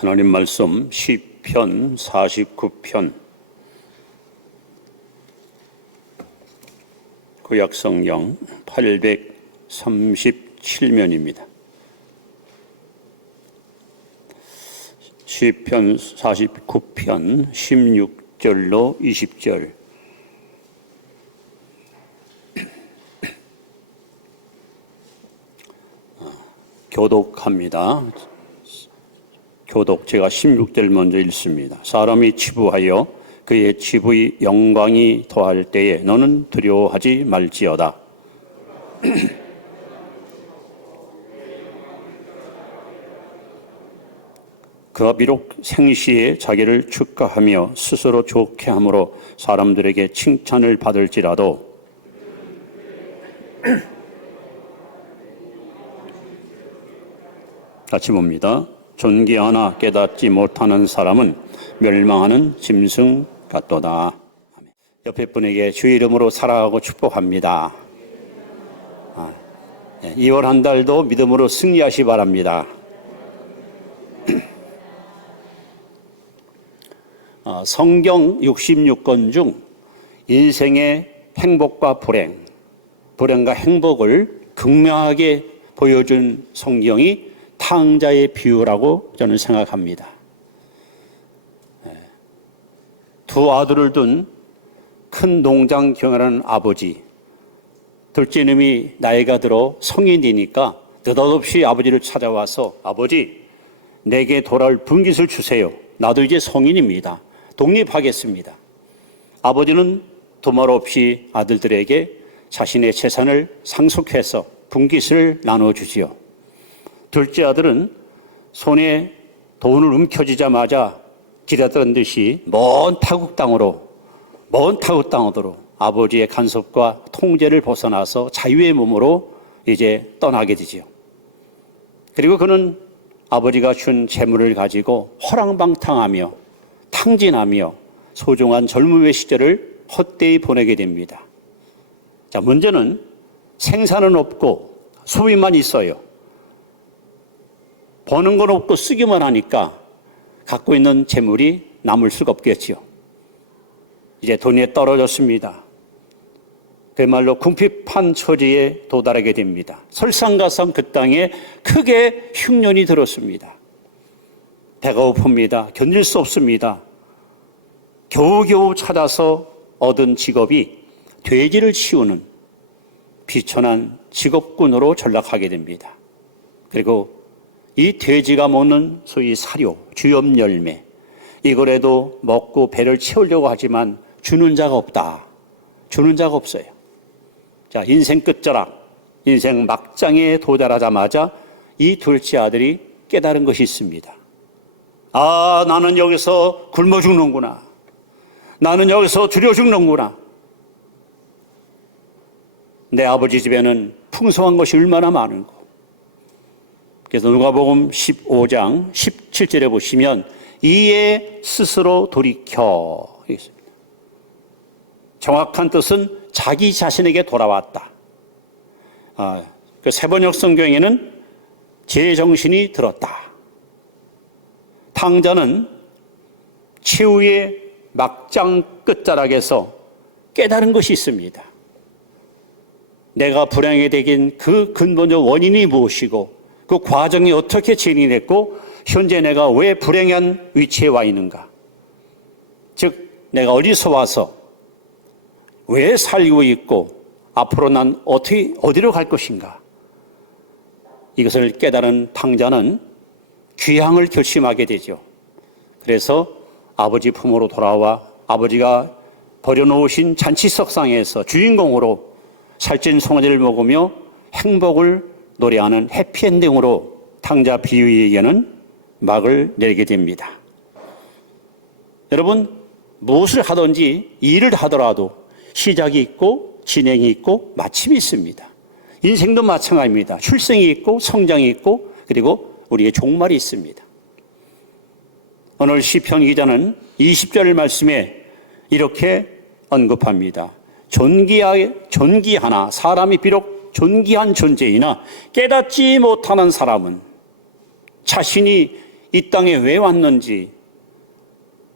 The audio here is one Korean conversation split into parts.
하나님 말씀 시편 49편 구약성경 837면입니다. 시편 49편 16절로 20절. 교독합니다. 교독 제가 16절 먼저 읽습니다. 사람이 치부하여 그의 치부의 영광이 더할 때에 너는 두려워하지 말지어다. 그가 비록 생시에 자기를 축하하며 스스로 좋게 함으로 사람들에게 칭찬을 받을지라도 같이 봅니다. 존귀하나 깨닫지 못하는 사람은 멸망하는 짐승 같도다. 옆에 분에게 주의 이름으로 사랑하고 축복합니다. 2월 한 달도 믿음으로 승리하시 바랍니다. 성경 66권 중 인생의 행복과 불행과 행복을 극명하게 보여준 성경이 탕자의 비유라고 저는 생각합니다. 두 아들을 둔 큰 농장 경영하는 아버지, 둘째 놈이 나이가 들어 성인이니까 느닷없이 아버지를 찾아와서 아버지, 내게 돌아올 분깃을 주세요. 나도 이제 성인입니다. 독립하겠습니다. 아버지는 두말 없이 아들들에게 자신의 재산을 상속해서 분깃을 나눠주지요. 둘째 아들은 손에 돈을 움켜쥐자마자 기다렸던 듯이 먼 타국 땅으로 아버지의 간섭과 통제를 벗어나서 자유의 몸으로 이제 떠나게 되지요. 그리고 그는 아버지가 준 재물을 가지고 허랑방탕하며 탕진하며 소중한 젊음의 시절을 헛되이 보내게 됩니다. 자, 문제는 생산은 없고 소비만 있어요. 버는 건 없고 쓰기만 하니까 갖고 있는 재물이 남을 수가 없겠지요. 이제 돈이 떨어졌습니다. 그야말로 궁핍한 처지에 도달하게 됩니다. 설상가상 그 땅에 크게 흉년이 들었습니다. 배가 고픕니다. 견딜 수 없습니다. 겨우겨우 찾아서 얻은 직업이 돼지를 치우는 비천한 직업군으로 전락하게 됩니다. 그리고 이 돼지가 먹는 소위 사료, 주염 열매, 이거라도 먹고 배를 채우려고 하지만 주는 자가 없다. 주는 자가 없어요. 자, 인생 끝자락, 인생 막장에 도달하자마자 이 둘째 아들이 깨달은 것이 있습니다. 아, 나는 여기서 굶어 죽는구나. 나는 여기서 두려워 죽는구나. 내 아버지 집에는 풍성한 것이 얼마나 많은고. 그래서 누가복음 15장 17절에 보시면 이에 스스로 돌이켜 있습니다. 정확한 뜻은 자기 자신에게 돌아왔다. 그 세번역 성경에는 제정신이 들었다. 탕자는 최후의 막장 끝자락에서 깨달은 것이 있습니다. 내가 불행하게 되긴 그 근본적 원인이 무엇이고 그 과정이 어떻게 진행됐고 현재 내가 왜 불행한 위치에 와 있는가. 즉 내가 어디서 와서 왜 살고 있고 앞으로 난 어디로 갈 것인가. 이것을 깨달은 탕자는 귀향을 결심하게 되죠. 그래서 아버지 품으로 돌아와 아버지가 버려놓으신 잔치석상에서 주인공으로 살찐 송아지를 먹으며 행복을 노래하는 해피엔딩으로 탕자 비유에게는 막을 내리게 됩니다. 여러분, 무엇을 하든지 일을 하더라도 시작이 있고 진행이 있고 마침이 있습니다. 인생도 마찬가지입니다. 출생이 있고 성장이 있고 그리고 우리의 종말이 있습니다. 오늘 시편 기자는 20절 말씀에 이렇게 언급합니다. 존귀하나 사람이 비록 존귀한 존재이나 깨닫지 못하는 사람은 자신이 이 땅에 왜 왔는지,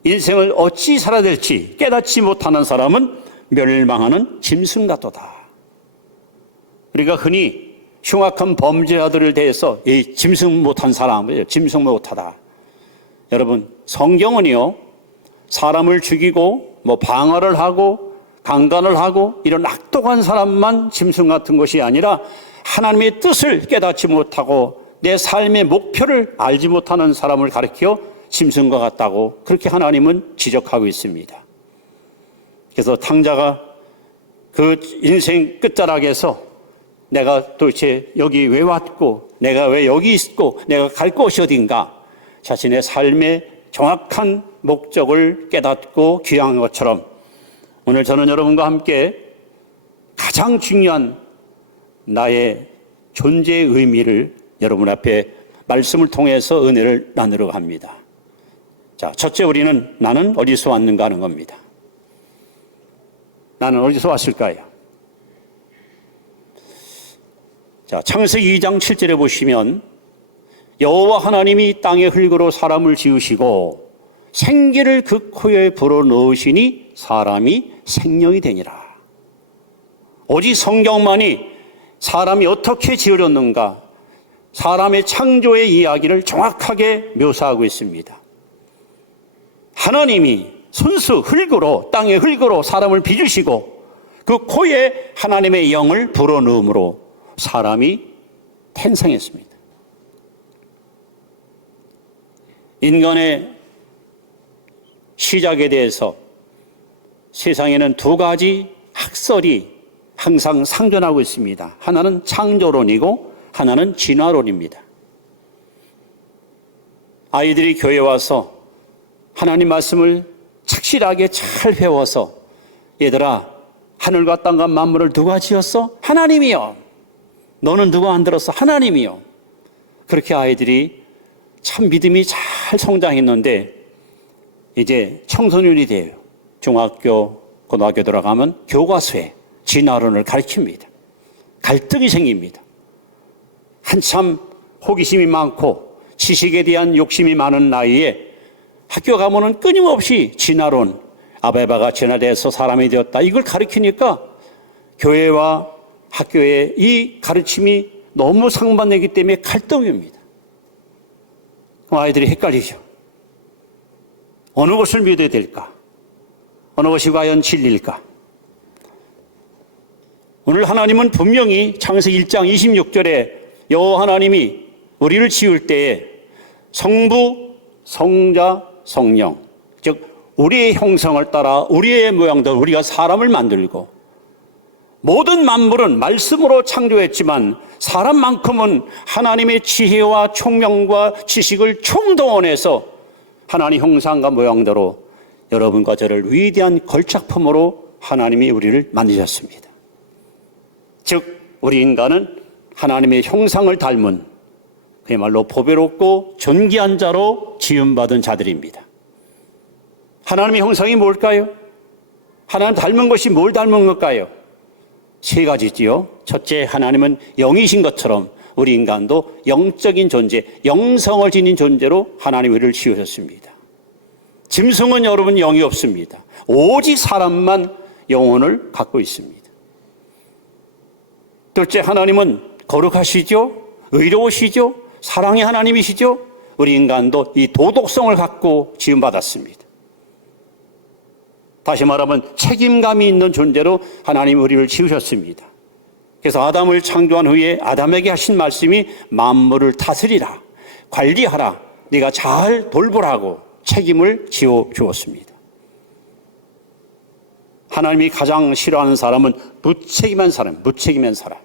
인생을 어찌 살아야 될지 깨닫지 못하는 사람은 멸망하는 짐승 같도다. 우리가 흔히 흉악한 범죄자들을 대해서 이 짐승 못한 사람, 짐승 못하다. 여러분, 성경은요, 사람을 죽이고 방어를 하고 강간을 하고 이런 악독한 사람만 짐승 같은 것이 아니라 하나님의 뜻을 깨닫지 못하고 내 삶의 목표를 알지 못하는 사람을 가리켜 짐승과 같다고 그렇게 하나님은 지적하고 있습니다. 그래서 탕자가 그 인생 끝자락에서 내가 도대체 여기 왜 왔고 내가 왜 여기 있고 내가 갈 곳이 어딘가 자신의 삶의 정확한 목적을 깨닫고 귀향한 것처럼 오늘 저는 여러분과 함께 가장 중요한 나의 존재의 의미를 여러분 앞에 말씀을 통해서 은혜를 나누려고 합니다. 자, 첫째 우리는 나는 어디서 왔는가 하는 겁니다. 나는 어디서 왔을까요? 자, 창세기 2장 7절에 보시면 여호와 하나님이 땅의 흙으로 사람을 지으시고 생기를 그 코에 불어넣으시니 사람이 생명이 되니라. 오직 성경만이 사람이 어떻게 지어졌는가, 사람의 창조의 이야기를 정확하게 묘사하고 있습니다. 하나님이 순수 흙으로, 땅의 흙으로 사람을 빚으시고 그 코에 하나님의 영을 불어넣음으로 사람이 탄생했습니다. 인간의 시작에 대해서 세상에는 두 가지 학설이 항상 상존하고 있습니다. 하나는 창조론이고 하나는 진화론입니다. 아이들이 교회에 와서 하나님 말씀을 착실하게 잘 배워서 얘들아, 하늘과 땅과 만물을 누가 지었어? 하나님이요. 너는 누가 만들었어? 하나님이요. 그렇게 아이들이 참 믿음이 잘 성장했는데 이제 청소년이 돼요. 중학교, 고등학교 들어가면 교과서에 진화론을 가르칩니다. 갈등이 생깁니다. 한참 호기심이 많고 지식에 대한 욕심이 많은 나이에 학교 가면은 끊임없이 진화론, 아베바가 진화돼서 사람이 되었다. 이걸 가르치니까 교회와 학교의 이 가르침이 너무 상반되기 때문에 갈등입니다. 아이들이 헷갈리죠. 어느 것을 믿어야 될까? 어느 것이 과연 진리일까? 오늘 하나님은 분명히 창세기 1장 26절에 여호와 하나님이 우리를 지을 때에 성부, 성자, 성령, 즉 우리의 형상을 따라 우리의 모양대로 우리가 사람을 만들고 모든 만물은 말씀으로 창조했지만 사람만큼은 하나님의 지혜와 총명과 지식을 총동원해서 하나님 형상과 모양대로 여러분과 저를 위대한 걸작품으로 하나님이 우리를 만드셨습니다. 즉 우리 인간은 하나님의 형상을 닮은 그야말로 보배롭고 존귀한 자로 지음받은 자들입니다. 하나님의 형상이 뭘까요? 하나님 닮은 것이 뭘 닮은 걸까요? 세 가지지요. 첫째, 하나님은 영이신 것처럼 우리 인간도 영적인 존재, 영성을 지닌 존재로 하나님 우리를 지으셨습니다. 짐승은 여러분 영이 없습니다. 오직 사람만 영혼을 갖고 있습니다. 둘째, 하나님은 거룩하시죠? 의로우시죠? 사랑의 하나님이시죠? 우리 인간도 이 도덕성을 갖고 지음받았습니다. 다시 말하면 책임감이 있는 존재로 하나님 우리를 지으셨습니다. 그래서 아담을 창조한 후에 아담에게 하신 말씀이 만물을 다스리라, 관리하라, 네가 잘 돌보라고 책임을 지어 주었습니다. 하나님이 가장 싫어하는 사람은 무책임한 사람, 무책임한 사람.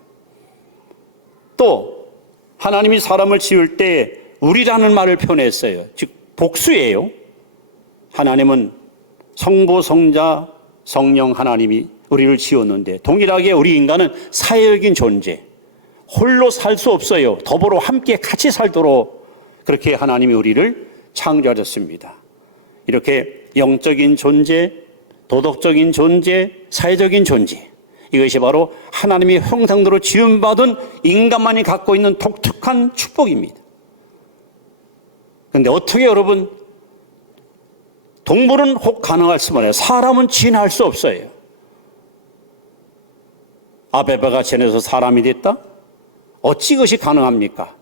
또 하나님이 사람을 지을 때 우리라는 말을 표현했어요. 즉 복수예요. 하나님은 성부, 성자, 성령 하나님이 우리를 지었는데 동일하게 우리 인간은 사회적인 존재, 홀로 살 수 없어요. 더불어 함께 같이 살도록 그렇게 하나님이 우리를 창조하셨습니다. 이렇게 영적인 존재, 도덕적인 존재, 사회적인 존재, 이것이 바로 하나님의 형상대로 지음받은 인간만이 갖고 있는 독특한 축복입니다. 그런데 어떻게 여러분, 동물은 혹 가능할 수만 해요. 사람은 진화할 수 없어요. 아베바가 전에서 사람이 됐다? 어찌 그것이 가능합니까?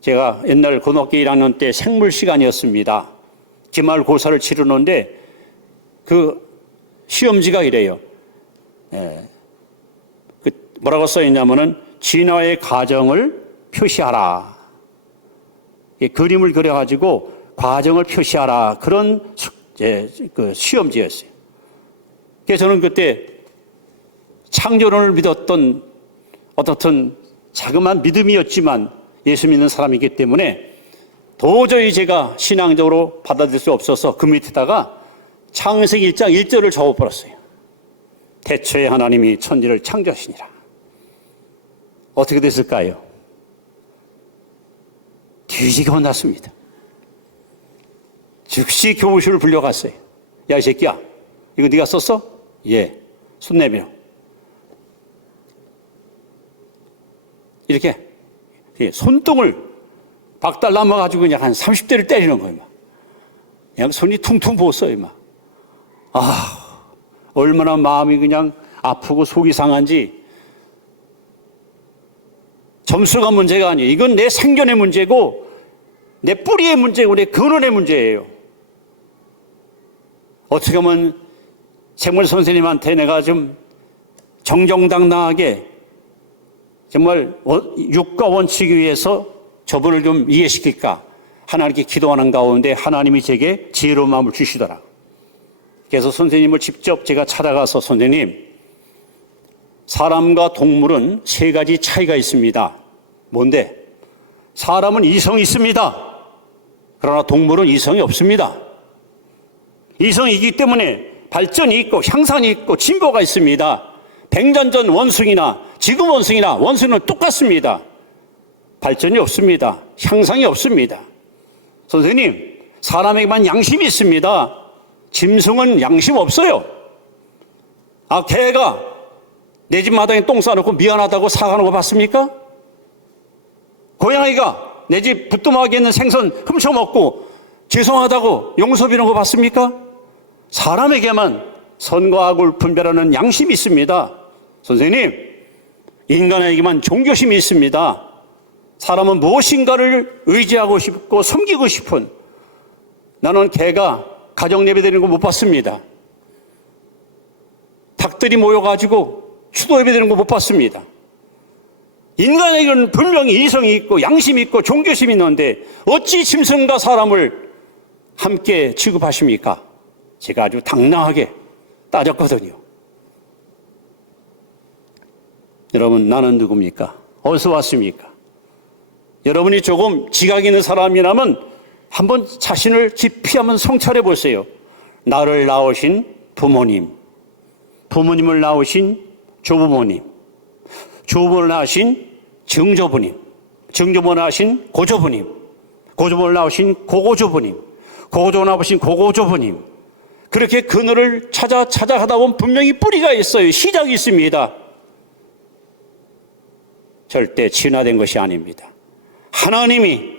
제가 옛날 고등학교 1학년 때 생물 시간이었습니다. 기말고사를 치르는데 그 시험지가 이래요. 뭐라고 써있냐면은 진화의 과정을 표시하라. 그림을 그려가지고 과정을 표시하라. 그런 그 시험지였어요. 그래서 저는 그때 창조론을 믿었던 어떻든 자그마한 믿음이었지만 예수 믿는 사람이기 때문에 도저히 제가 신앙적으로 받아들일 수 없어서 그 밑에다가 창세기 1장 1절을 적어버렸어요. 태초에 하나님이 천지를 창조하시니라. 어떻게 됐을까요? 뒤지게 혼났습니다. 즉시 교무실을 불려갔어요. 야, 이 새끼야, 이거 네가 썼어? 예. 손 내밀어. 이렇게 손등을 박달 남아가지고 그냥 한 30대를 때리는 거예요. 막. 그냥 손이 퉁퉁 부었어요. 막. 얼마나 마음이 그냥 아프고 속이 상한지. 점수가 문제가 아니에요. 이건 내 생존의 문제고 내 뿌리의 문제고 내 근원의 문제예요. 어떻게 보면 생물 선생님한테 내가 좀 정정당당하게 정말 육과 원칙에 의해서 저분을 좀 이해시킬까 하나님께 기도하는 가운데 하나님이 제게 지혜로운 마음을 주시더라. 그래서 선생님을 직접 제가 찾아가서 선생님, 사람과 동물은 세 가지 차이가 있습니다. 뭔데? 사람은 이성이 있습니다. 그러나 동물은 이성이 없습니다. 이성이 있기 때문에 발전이 있고 향상이 있고 진보가 있습니다. 100년 전 원숭이나 지금 원숭이는 똑같습니다. 발전이 없습니다. 향상이 없습니다. 선생님, 사람에게만 양심이 있습니다. 짐승은 양심 없어요. 개가 내 집 마당에 똥 싸놓고 미안하다고 사과하는 거 봤습니까? 고양이가 내 집 부뚜막에 있는 생선 훔쳐먹고 죄송하다고 용서 비는 거 봤습니까? 사람에게만 선과 악을 분별하는 양심이 있습니다. 선생님, 인간에게만 종교심이 있습니다. 사람은 무엇인가를 의지하고 싶고 섬기고 싶은, 나는 개가 가정 예배 드리는 거 못 봤습니다. 닭들이 모여가지고 추도 예배 드리는 거 못 봤습니다. 인간에게는 분명히 이성이 있고 양심이 있고 종교심이 있는데 어찌 짐승과 사람을 함께 취급하십니까? 제가 아주 당당하게 따졌거든요. 여러분, 나는 누굽니까? 어디서 왔습니까? 여러분이 조금 지각 있는 사람이라면 한번 자신을 깊이 한번 성찰해 보세요. 나를 낳으신 부모님, 부모님을 낳으신 조부모님, 조부모를 낳으신 증조부님, 증조부를 낳으신 고조부님, 고조부를 낳으신 고고조부님, 고고조를 낳으신 고고조부님. 그렇게 그늘을 찾아가다 보면 분명히 뿌리가 있어요. 시작이 있습니다. 절대 진화된 것이 아닙니다. 하나님이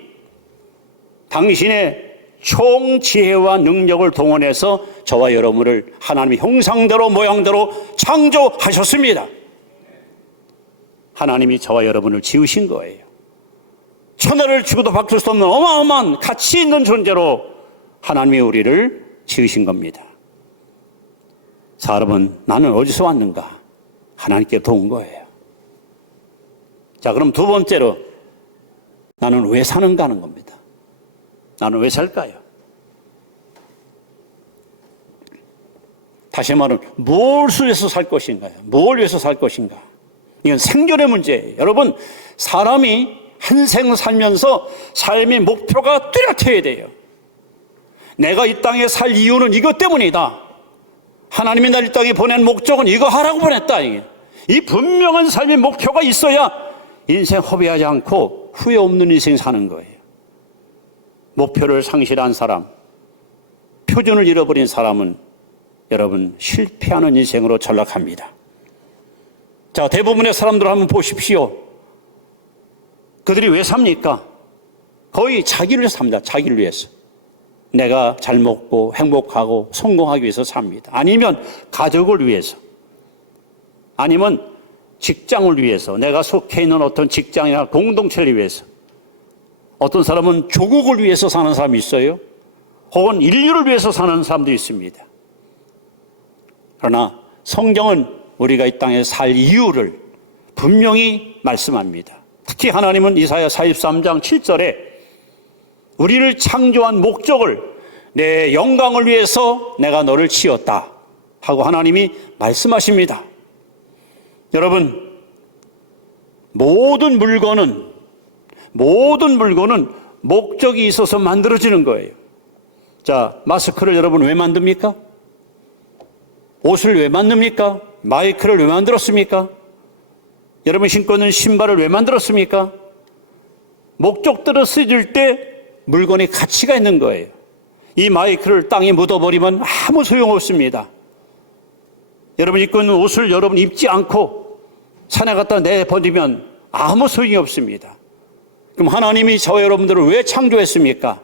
당신의 총지혜와 능력을 동원해서 저와 여러분을 하나님의 형상대로 모양대로 창조하셨습니다. 하나님이 저와 여러분을 지으신 거예요. 천하를 주고도 바꿀 수 없는 어마어마한 가치 있는 존재로 하나님이 우리를 지으신 겁니다. 사람은 나는 어디서 왔는가? 하나님께부터 온 거예요. 자, 그럼 두 번째로 나는 왜 사는가 하는 겁니다. 나는 왜 살까요? 다시 말하면 뭘 위해서 살 것인가요? 뭘 위해서 살 것인가? 이건 생존의 문제예요. 여러분, 사람이 한 생 살면서 삶의 목표가 뚜렷해야 돼요. 내가 이 땅에 살 이유는 이것 때문이다. 하나님이 날 이 땅에 보낸 목적은 이거 하라고 보냈다. 이 분명한 삶의 목표가 있어야 인생 허비하지 않고 후회 없는 인생 사는 거예요. 목표를 상실한 사람, 표준을 잃어버린 사람은 여러분 실패하는 인생으로 전락합니다. 자, 대부분의 사람들 한번 보십시오. 그들이 왜 삽니까? 거의 자기를 위해서 삽니다. 자기를 위해서. 내가 잘 먹고 행복하고 성공하기 위해서 삽니다. 아니면 가족을 위해서, 아니면 직장을 위해서, 내가 속해 있는 어떤 직장이나 공동체를 위해서. 어떤 사람은 조국을 위해서 사는 사람이 있어요. 혹은 인류를 위해서 사는 사람도 있습니다. 그러나 성경은 우리가 이 땅에 살 이유를 분명히 말씀합니다. 특히 하나님은 이사야 43장 7절에 우리를 창조한 목적을, 내 영광을 위해서 내가 너를 지었다 하고 하나님이 말씀하십니다. 여러분, 모든 물건은 목적이 있어서 만들어지는 거예요. 자, 마스크를 여러분 왜 만듭니까? 옷을 왜 만듭니까? 마이크를 왜 만들었습니까? 여러분 신고 있는 신발을 왜 만들었습니까? 목적대로 쓰여질 때 물건이 가치가 있는 거예요. 이 마이크를 땅에 묻어버리면 아무 소용없습니다. 여러분 입고 있는 옷을 여러분 입지 않고 산에 갖다 내버리면 아무 소용이 없습니다. 그럼 하나님이 저와 여러분들을 왜 창조했습니까?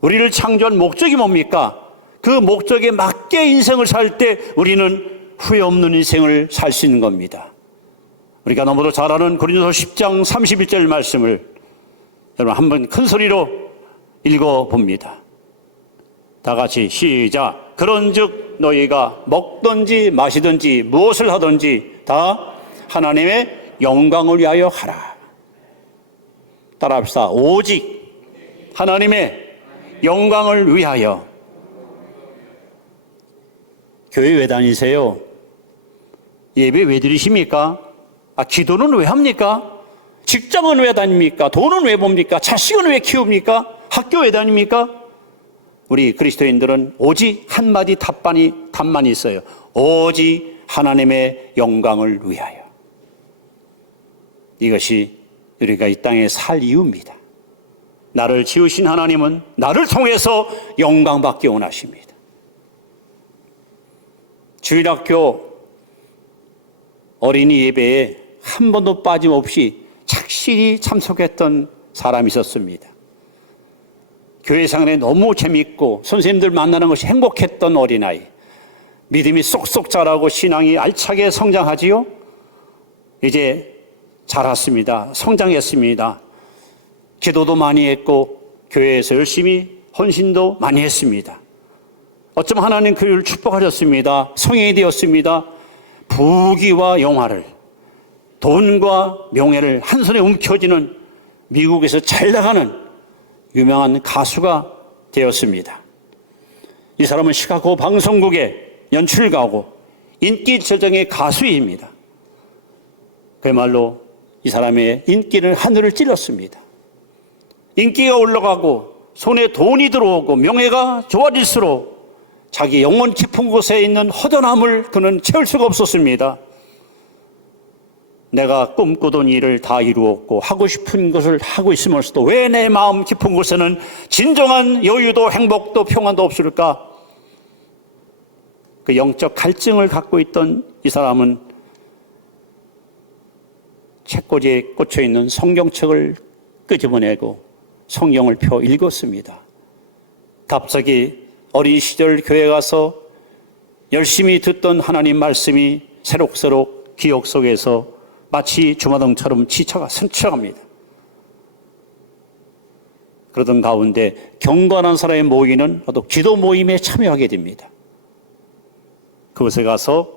우리를 창조한 목적이 뭡니까? 그 목적에 맞게 인생을 살 때 우리는 후회 없는 인생을 살 수 있는 겁니다. 우리가 너무도 잘 아는 고린도서 10장 31절 말씀을 여러분 한번 큰 소리로 읽어봅니다. 다 같이 시작. 그런즉 너희가 먹든지 마시든지 무엇을 하든지 다 하나님의 영광을 위하여 하라. 따라합시다. 오직 하나님의 영광을 위하여. 교회 왜 다니세요? 예배 왜 드리십니까? 기도는 왜 합니까? 직장은 왜 다닙니까? 돈은 왜 봅니까? 자식은 왜 키웁니까? 학교 왜 다닙니까? 우리 그리스도인들은 오직 한마디 답만이 있어요. 오직 하나님의 영광을 위하여. 이것이 우리가 이 땅에 살 이유입니다. 나를 지으신 하나님은 나를 통해서 영광받기 원하십니다. 주일학교 어린이 예배에 한 번도 빠짐없이 착실히 참석했던 사람이 있었습니다. 교회 생활에 너무 재밌고 선생님들 만나는 것이 행복했던 어린아이. 믿음이 쏙쏙 자라고 신앙이 알차게 성장하지요. 이제 자랐습니다. 성장했습니다. 기도도 많이 했고 교회에서 열심히 헌신도 많이 했습니다. 어쩌면 하나님 그를 축복하셨습니다. 성인이 되었습니다. 부귀와 영화를, 돈과 명예를 한 손에 움켜쥐는 미국에서 잘 나가는 유명한 가수가 되었습니다. 이 사람은 시카고 방송국의 연출가고 인기 절정의 가수입니다. 그야말로 이 사람의 인기는 하늘을 찔렀습니다. 인기가 올라가고 손에 돈이 들어오고 명예가 좋아질수록 자기 영혼 깊은 곳에 있는 허전함을 그는 채울 수가 없었습니다. 내가 꿈꾸던 일을 다 이루었고 하고 싶은 것을 하고 있으면서도 왜 내 마음 깊은 곳에는 진정한 여유도 행복도 평안도 없을까? 그 영적 갈증을 갖고 있던 이 사람은 책꽂이에 꽂혀있는 성경책을 끄집어내고 성경을 펴 읽었습니다. 갑자기 어린 시절 교회 가서 열심히 듣던 하나님 말씀이 새록새록 기억 속에서 마치 주마등처럼 스쳐갑니다. 그러던 가운데 경건한 사람의 모이는 또 기도 모임에 참여하게 됩니다. 그곳에 가서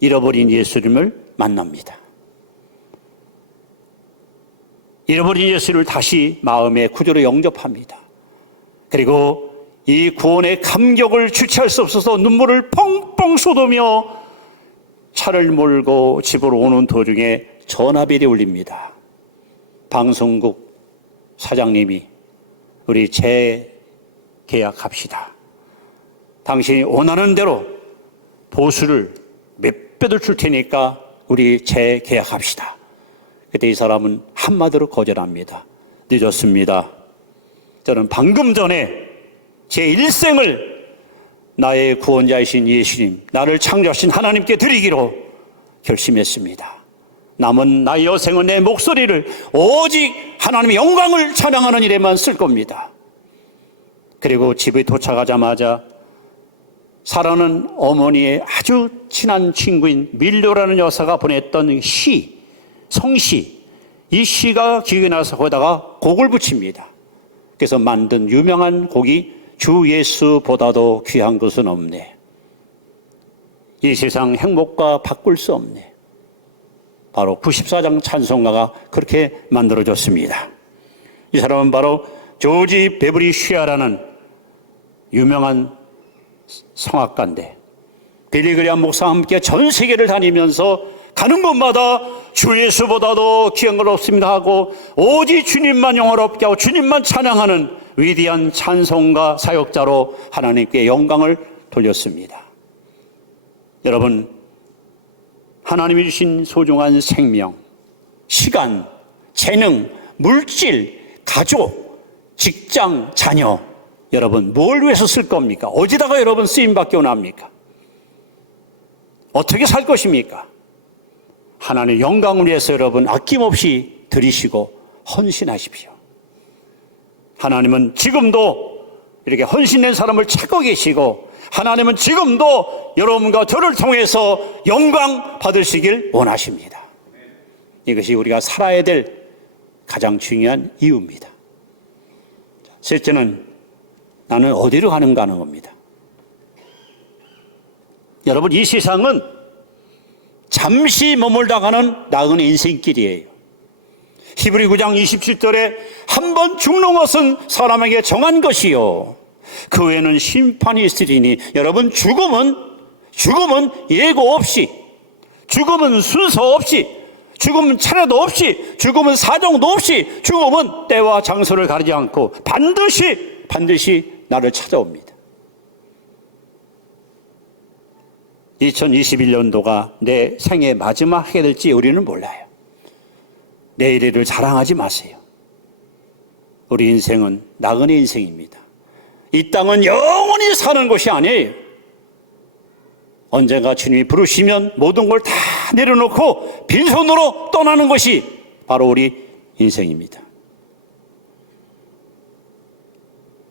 잃어버린 예수님을 만납니다. 잃어버린 예수를 다시 마음의 구주로 영접합니다. 그리고 이 구원의 감격을 주체할 수 없어서 눈물을 펑펑 쏟으며 차를 몰고 집으로 오는 도중에 전화벨이 울립니다. 방송국 사장님이 우리 재계약합시다. 당신이 원하는 대로 보수를 몇 배도 줄 테니까 우리 재계약합시다. 그때 이 사람은 한마디로 거절합니다. 늦었습니다. 저는 방금 전에 제 일생을 나의 구원자이신 예수님, 나를 창조하신 하나님께 드리기로 결심했습니다. 남은 나의 여생은 내 목소리를 오직 하나님의 영광을 찬양하는 일에만 쓸 겁니다. 그리고 집에 도착하자마자 사라는 어머니의 아주 친한 친구인 밀료라는 여사가 보냈던 시, 성시, 이 시가 기억이 나서 거기다가 곡을 붙입니다. 그래서 만든 유명한 곡이 주 예수보다도 귀한 것은 없네. 이 세상 행복과 바꿀 수 없네. 바로 94장 찬송가가 그렇게 만들어졌습니다. 이 사람은 바로 조지 베버리 쉬아라는 유명한 성악가인데, 빌리 그레이엄 목사와 함께 전 세계를 다니면서 가는 곳마다 주 예수보다도 귀한 것 없습니다 하고 오직 주님만 영화롭게 하고 주님만 찬양하는 위대한 찬송가 사역자로 하나님께 영광을 돌렸습니다. 여러분, 하나님이 주신 소중한 생명, 시간, 재능, 물질, 가족, 직장, 자녀, 여러분 뭘 위해서 쓸 겁니까? 어디다가 여러분 쓰임받기 원합니까? 어떻게 살 것입니까? 하나님의 영광을 위해서 여러분 아낌없이 드리시고 헌신하십시오. 하나님은 지금도 이렇게 헌신된 사람을 찾고 계시고, 하나님은 지금도 여러분과 저를 통해서 영광 받으시길 원하십니다. 이것이 우리가 살아야 될 가장 중요한 이유입니다. 셋째는 나는 어디로 가는가 하는 겁니다. 여러분, 이 세상은 잠시 머물다 가는 나그네 인생길이에요. 히브리 9장 27절에 한 번 죽는 것은 사람에게 정한 것이요 그 외에는 심판이 있으리니, 여러분 죽음은 예고 없이, 죽음은 순서 없이, 죽음은 차례도 없이, 죽음은 사정도 없이, 죽음은 때와 장소를 가리지 않고 반드시 나를 찾아옵니다. 2021년도가 내 생의 마지막 해가 될지 우리는 몰라요. 내일을 자랑하지 마세요. 우리 인생은 나그네 인생입니다. 이 땅은 영원히 사는 곳이 아니에요. 언젠가 주님이 부르시면 모든 걸 다 내려놓고 빈손으로 떠나는 것이 바로 우리 인생입니다.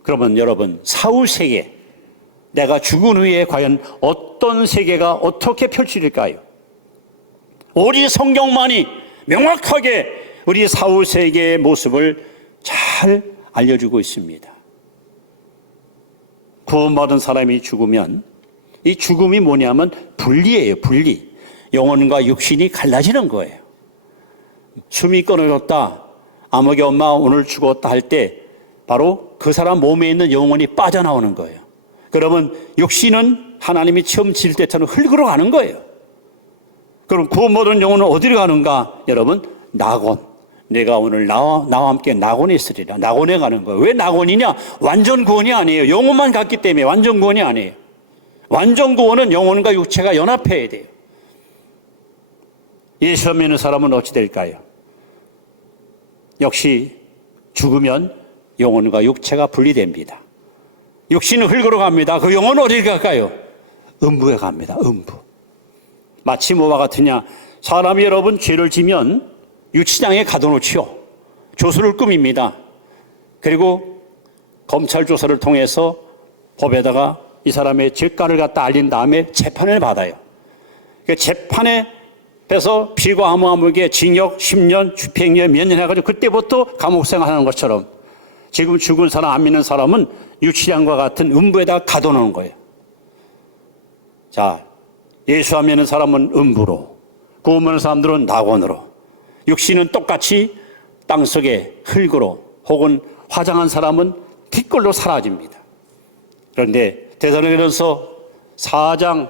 그러면 여러분, 사후 세계, 내가 죽은 후에 과연 어떤 세계가 어떻게 펼쳐질까요? 우리 성경만이 명확하게 우리 사후 세계의 모습을 잘 알려주고 있습니다. 구원받은 사람이 죽으면 이 죽음이 뭐냐면 분리예요. 분리. 영혼과 육신이 갈라지는 거예요. 숨이 끊어졌다, 아무개 엄마 오늘 죽었다 할 때 바로 그 사람 몸에 있는 영혼이 빠져나오는 거예요. 그러면 육신은 하나님이 처음 지을 때처럼 흙으로 가는 거예요. 그럼 구원받은 영혼은 어디로 가는가? 여러분, 낙원. 내가 오늘 나와 함께 낙원에 있으리라. 낙원에 가는 거예요. 왜 낙원이냐? 완전 구원이 아니에요. 영혼만 갔기 때문에 완전 구원이 아니에요. 완전 구원은 영혼과 육체가 연합해야 돼요. 예수 안 믿는 사람은 어찌 될까요? 역시 죽으면 영혼과 육체가 분리됩니다. 육신은 흙으로 갑니다. 그 영혼은 어디를 갈까요? 음부에 갑니다. 음부. 마치 뭐와 같으냐? 사람이 여러분 죄를 지면 유치장에 가둬놓지요. 조서를 꾸밉니다. 그리고 검찰 조사를 통해서 법에다가 이 사람의 죄가를 갖다 알린 다음에 재판을 받아요. 그 재판에 해서 피고 아무에게 징역 10년, 집행유예 몇 년 해가지고 그때부터 감옥 생활하는 것처럼 지금 죽은 사람, 안 믿는 사람은 유치장과 같은 음부에다가 가둬놓은 거예요. 자, 예수 안 믿는 사람은 음부로, 구원 받는 사람들은 낙원으로, 육신은 똑같이 땅속에 흙으로 혹은 화장한 사람은 뒷걸로 사라집니다. 그런데 데살로니가전서 4장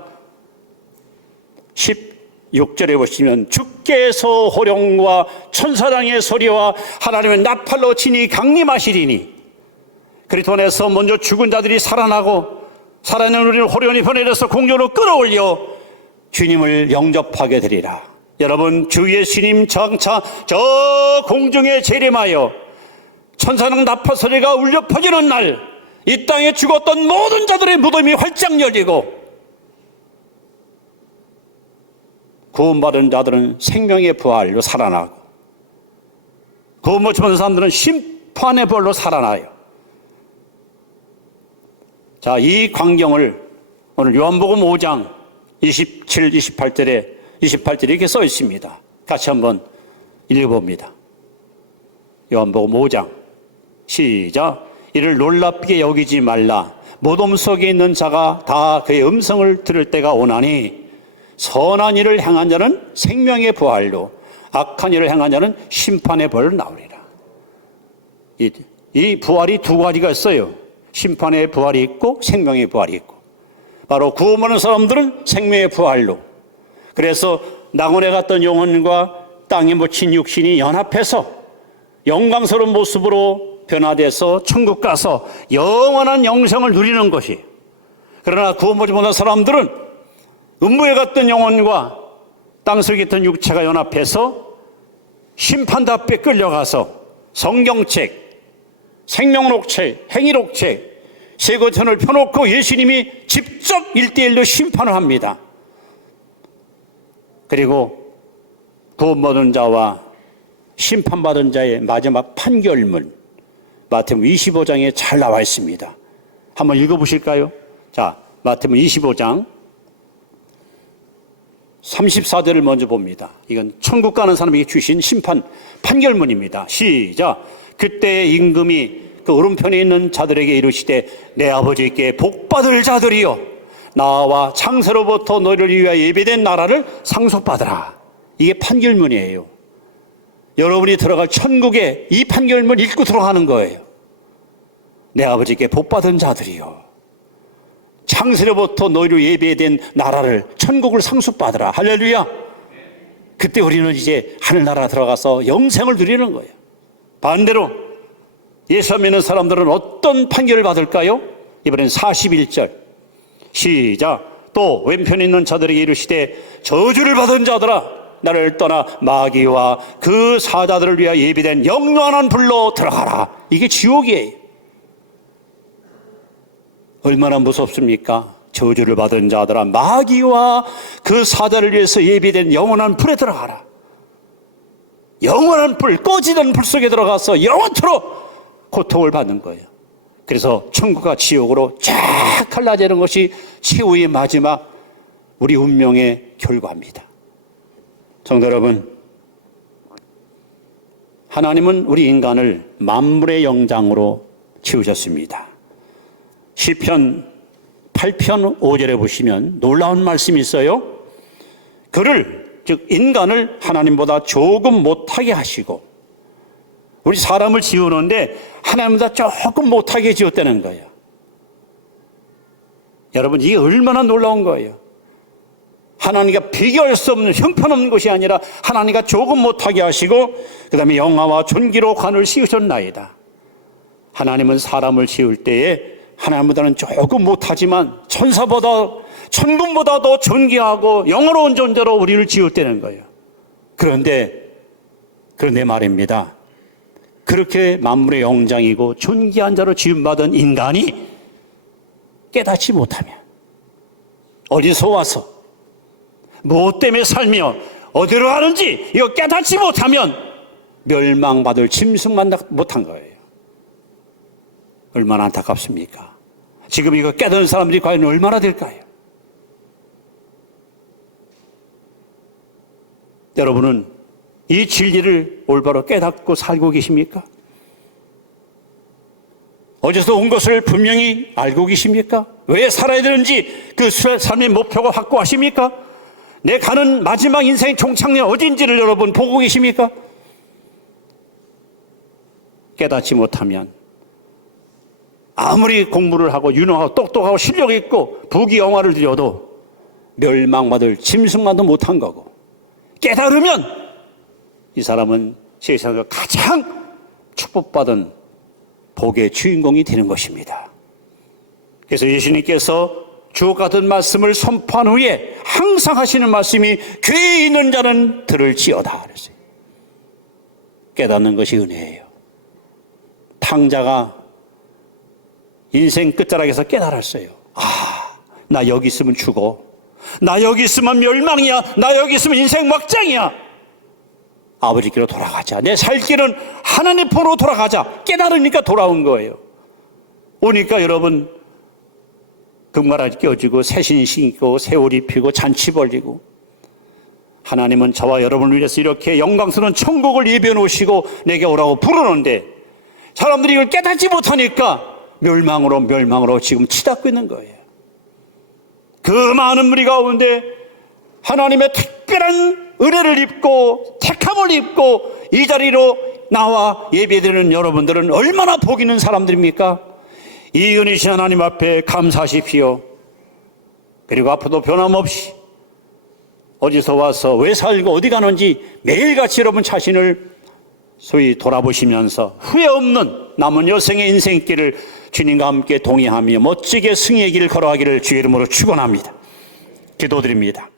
16절에 보시면 주께서 호령과 천사장의 소리와 하나님의 나팔로 친히 강림하시리니, 그리스도 안에서 먼저 죽은 자들이 살아나고 살아있는 우리를 호련히 보내려서 공중으로 끌어올려 주님을 영접하게 되리라. 여러분, 주 예수님 장차 저 공중에 재림하여 천사장 나팔 소리가 울려 퍼지는 날, 이 땅에 죽었던 모든 자들의 무덤이 활짝 열리고 구원받은 자들은 생명의 부활로 살아나고, 구원 못 받은 사람들은 심판의 벌로 살아나요. 자, 이 광경을 오늘 요한복음 5장 27, 28절에 이렇게 써 있습니다. 같이 한번 읽어봅니다. 요한복음 5장 시작. 이를 놀랍게 여기지 말라. 무덤 속에 있는 자가 다 그의 음성을 들을 때가 오나니 선한 일을 행한 자는 생명의 부활로, 악한 일을 행한 자는 심판의 벌로 나오리라. 이 부활이 두 가지가 있어요. 심판의 부활이 있고 생명의 부활이 있고, 바로 구원받는 사람들은 생명의 부활로, 그래서 낙원에 갔던 영혼과 땅에 묻힌 육신이 연합해서 영광스러운 모습으로 변화돼서 천국 가서 영원한 영생을 누리는 것이. 그러나 구원받지 못한 사람들은 음부에 갔던 영혼과 땅속에 있던 육체가 연합해서 심판답게 끌려가서 성경책, 생명록책, 행위록책 세 권을 펴놓고 예수님이 직접 1대1로 심판을 합니다. 그리고 구원받은 자와 심판받은 자의 마지막 판결문, 마태복음 25장에 잘 나와 있습니다. 한번 읽어보실까요? 자, 마태복음 25장 34절을 먼저 봅니다. 이건 천국 가는 사람에게 주신 심판 판결문입니다. 시작. 그때 임금이 그 오른편에 있는 자들에게 이르시되 내 아버지께 복받을 자들이여 나와 창세로부터 너희를 위하여 예배된 나라를 상속받으라. 이게 판결문이에요. 여러분이 들어갈 천국에 이 판결문 읽고 들어가는 거예요. 내 아버지께 복받은 자들이여 창세로부터 너희를 예배된 나라를, 천국을 상속받으라. 할렐루야. 그때 우리는 이제 하늘나라 들어가서 영생을 누리는 거예요. 반대로 예수 믿는 사람들은 어떤 판결을 받을까요? 이번엔 41절 시작. 또 왼편에 있는 자들에게 이르시되 저주를 받은 자들아 나를 떠나 마귀와 그 사자들을 위하여 예비된 영원한 불로 들어가라. 이게 지옥이에요. 얼마나 무섭습니까? 저주를 받은 자들아 마귀와 그 사자를 위해서 예비된 영원한 불에 들어가라. 영원한 불, 꺼지던 불 속에 들어가서 영원토록 고통을 받는 거예요. 그래서 천국과 지옥으로 쫙 갈라지는 것이 최후의 마지막 우리 운명의 결과입니다. 성도 여러분, 하나님은 우리 인간을 만물의 영장으로 지으셨습니다. 시편 8편 5절에 보시면 놀라운 말씀이 있어요. 그를, 즉 인간을 하나님보다 조금 못하게 하시고, 우리 사람을 지우는데 하나님보다 조금 못하게 지었다는 거예요. 여러분, 이게 얼마나 놀라운 거예요. 하나님과 비교할 수 없는, 형편없는 것이 아니라 하나님과 조금 못하게 하시고 그 다음에 영화와 존귀로 관을 씌우셨나이다. 하나님은 사람을 지을 때에 하나님보다는 조금 못하지만 천사보다, 천군보다 더 존귀하고 영원로운 존재로 우리를 지었다는 거예요. 그런데 말입니다. 그렇게 만물의 영장이고 존귀한 자로 지음받은 인간이 깨닫지 못하면, 어디서 와서 무엇 때문에 살며 어디로 가는지 이거 깨닫지 못하면 멸망받을 짐승만 못한 거예요. 얼마나 안타깝습니까? 지금 이거 깨닫는 사람들이 과연 얼마나 될까요? 여러분은 이 진리를 올바로 깨닫고 살고 계십니까? 어디서 온 것을 분명히 알고 계십니까? 왜 살아야 되는지 그 삶의 목표가 확고하십니까? 내 가는 마지막 인생의 종착역 어딘지를 여러분 보고 계십니까? 깨닫지 못하면 아무리 공부를 하고 유능하고 똑똑하고 실력 있고 부귀영화를 들여도 멸망받을 짐승만도 못한 거고, 깨달으면 이 사람은 세상에서 가장 축복받은 복의 주인공이 되는 것입니다. 그래서 예수님께서 주옥 같은 말씀을 선포한 후에 항상 하시는 말씀이 귀에 있는 자는 들을지어다 그랬어요. 깨닫는 것이 은혜예요. 탕자가 인생 끝자락에서 깨달았어요. 나 여기 있으면 죽어. 나 여기 있으면 멸망이야. 나 여기 있으면 인생 막장이야. 아버지께로 돌아가자. 내 살 길은 하나님 편으로 돌아가자. 깨달으니까 돌아온 거예요. 오니까 여러분 금가라지 껴주고 새신 신고 새옷 입히고 잔치 벌리고, 하나님은 저와 여러분을 위해서 이렇게 영광스러운 천국을 예비해 놓으시고 내게 오라고 부르는데, 사람들이 이걸 깨닫지 못하니까 멸망으로 지금 치닫고 있는 거예요. 그 많은 무리 가운데 하나님의 특별한 은혜를 입고 택함을 입고 이 자리로 나와 예배드리는 여러분들은 얼마나 복 있는 사람들입니까? 이 은혜신 하나님 앞에 감사하십시오. 그리고 앞으로도 변함없이 어디서 와서 왜 살고 어디 가는지 매일같이 여러분 자신을 소위 돌아보시면서 후회 없는 남은 여생의 인생길을 주님과 함께 동행하며 멋지게 승리의 길을 걸어가기를 주의 이름으로 축원합니다. 기도드립니다.